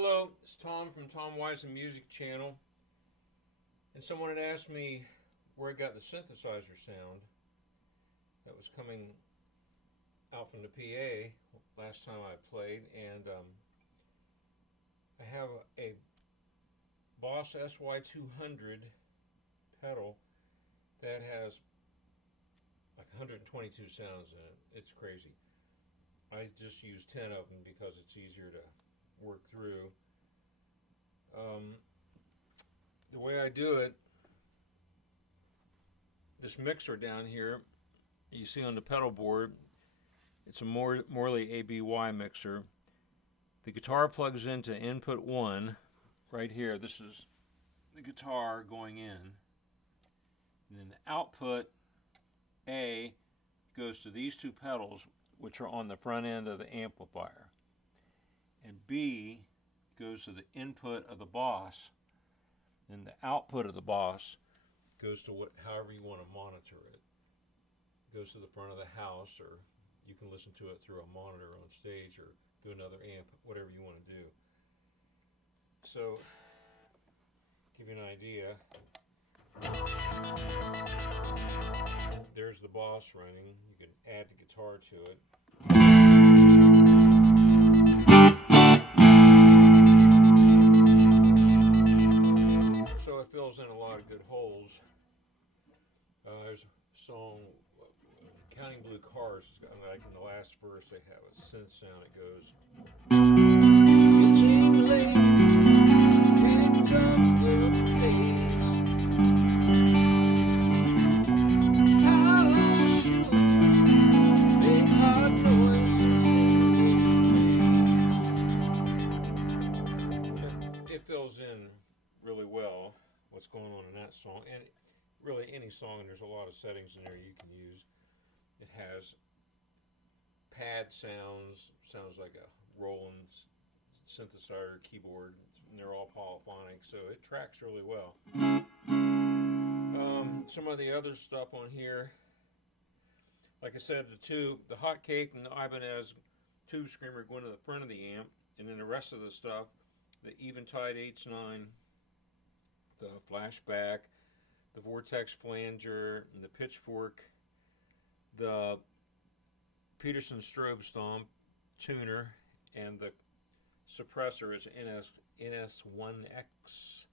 Hello, it's Tom from Tom Wisen Music Channel. And someone had asked me where I got the synthesizer sound that was coming out from the PA last time I played. And I have a Boss SY200 pedal that has like 122 sounds in it. It's crazy. I just use 10 of them because it's easier to work through. The way I do it, this mixer down here, you see on the pedal board, it's a Morley ABY mixer. The guitar plugs into input 1 right here. This is the guitar going in. And then the output A goes to these two pedals, which are on the front end of the amplifier. And B goes to the input of the Boss, and the output of the Boss goes to however you want to monitor it. It goes to the front of the house, or you can listen to it through a monitor on stage or through another amp, whatever you want to do. So, give you an idea. There's the Boss running. You can add the guitar to it. So it fills in a lot of good holes. There's a song, Counting Blue Cars, like in the last verse they have a synth sound. It goes, jingling, can't jump the pace. High shoes make hot noises in the It fills in really well what's going on in that song, and really any song, and there's a lot of settings in there you can use. It has pad sounds like a Roland synthesizer keyboard, and they're all polyphonic, so it tracks really well. Some of the other stuff on here, like I said, the Hot Cake and the Ibanez Tube Screamer go into the front of the amp, and then the rest of the stuff, the Eventide H9, the Flashback, the Vortex Flanger, and the Pitchfork, the Peterson Strobe Stomp tuner, and the suppressor is NS1X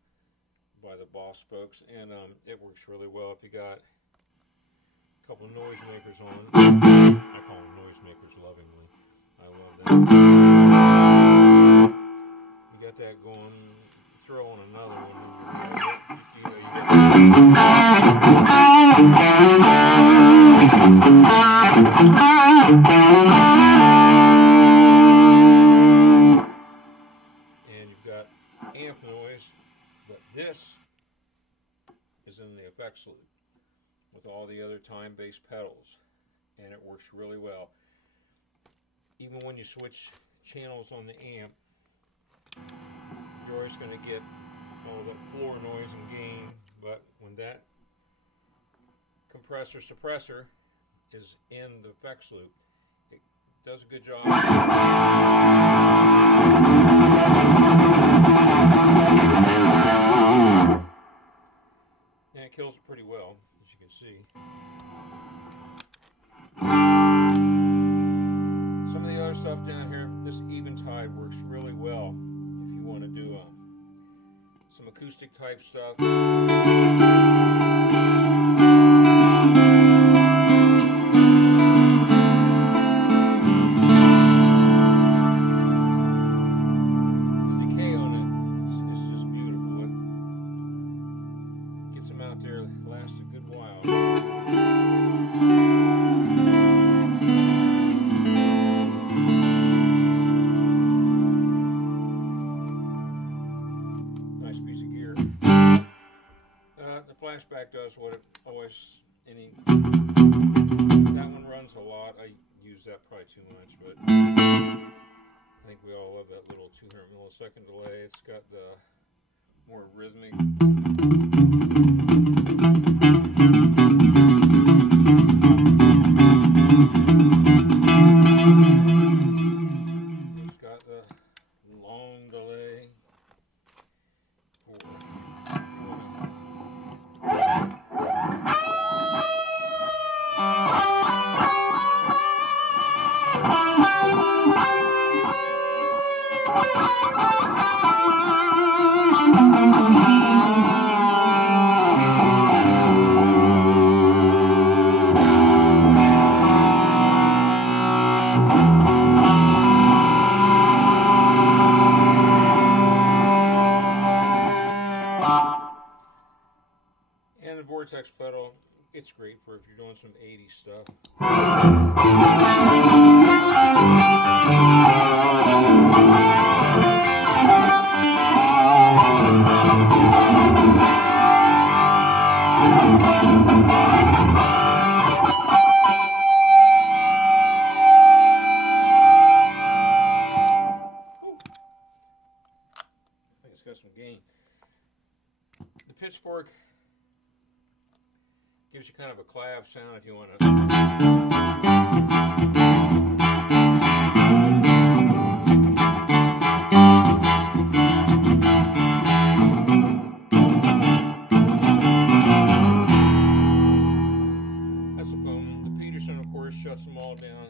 by the Boss folks, and it works really well if you got a couple of noisemakers on. I call them noisemakers lovingly. I love that. You got that going. Throw on another one. And you've got amp noise, but this is in the effects loop with all the other time-based pedals, and it works really well. Even when you switch channels on the amp, you're always going to get all the floor noise and gain, but when that compressor suppressor is in the effects loop, it does a good job. And it kills it pretty well, as you can see. Some of the other stuff down here, this Eventide works really well if you want to do some acoustic type stuff. The decay on it is just beautiful. It gets them out there, last a good while. Nice piece of gear. The Flashback does what it always, that one runs a lot. I use that probably too much, but I think we all love that little 200 millisecond delay. It's got the more rhythmic. It's got the long delay. vortex pedal. It's great for if you're doing some 80s stuff. I think it's got some gain. The pitchfork gives you kind of a clav sound if you want to. That's a phone. The Peterson, of course, shuts them all down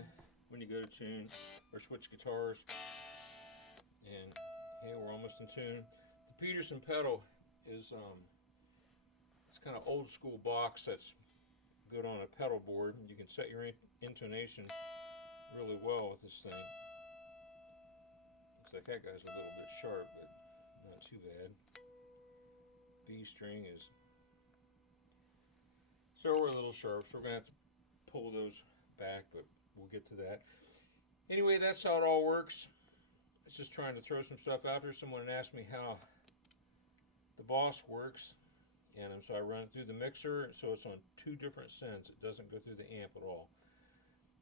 when you go to tune or switch guitars. And yeah, we're almost in tune. The Peterson pedal is it's kind of old school box that's good on a pedal board. You can set your intonation really well with this thing. Looks like that guy's a little bit sharp, but not too bad. B string is so we're a little sharp, so we're gonna have to pull those back, but we'll get to that. Anyway, that's how it all works. I was just trying to throw some stuff out there. Someone asked me how the Boss works, and so I run it through the mixer, so it's on 2 different sends. It doesn't go through the amp at all,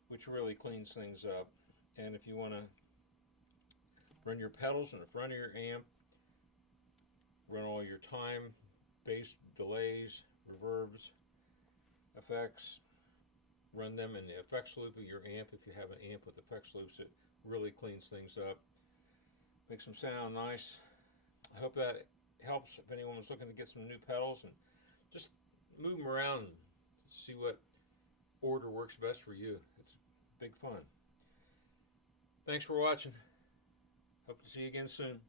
which really cleans things up. And if you want to run your pedals in the front of your amp, run all your time, bass, delays, reverbs, effects, run them in the effects loop of your amp. If you have an amp with effects loops, it really cleans things up, makes them sound nice. I hope that helps if anyone was looking to get some new pedals, and just move them around and see what order works best for you. It's big fun. Thanks for watching. Hope to see you again soon.